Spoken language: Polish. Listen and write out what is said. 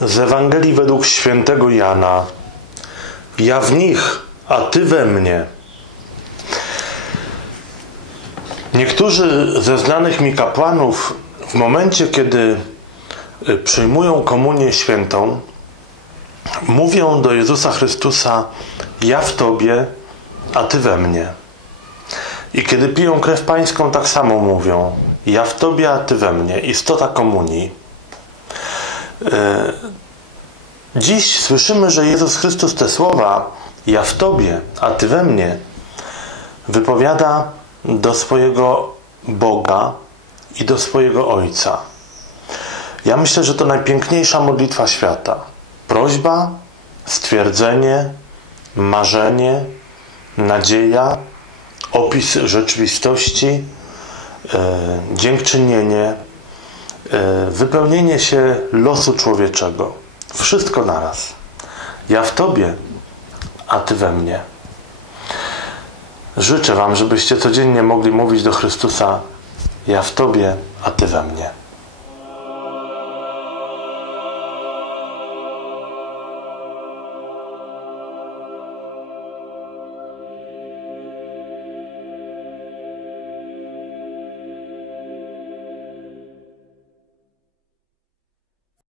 Z Ewangelii według świętego Jana. Ja w nich, a ty we mnie. Niektórzy ze znanych mi kapłanów w momencie, kiedy y, przyjmują komunię świętą, mówią do Jezusa Chrystusa: Ja w tobie, a ty we mnie. I kiedy piją krew pańską, tak samo mówią: Ja w tobie, a ty we mnie. Istota komunii. Dziś słyszymy, że Jezus Chrystus te słowa, ja w Tobie, a Ty we mnie, wypowiada do swojego Boga i do swojego Ojca. Ja myślę, że to najpiękniejsza modlitwa świata. Prośba, stwierdzenie, marzenie, nadzieja, opis rzeczywistości, dziękczynienie, wypełnienie się losu człowieczego. Wszystko naraz. Ja w Tobie, a Ty we mnie. Życzę Wam, żebyście codziennie mogli mówić do Chrystusa: Ja w Tobie, a Ty we mnie.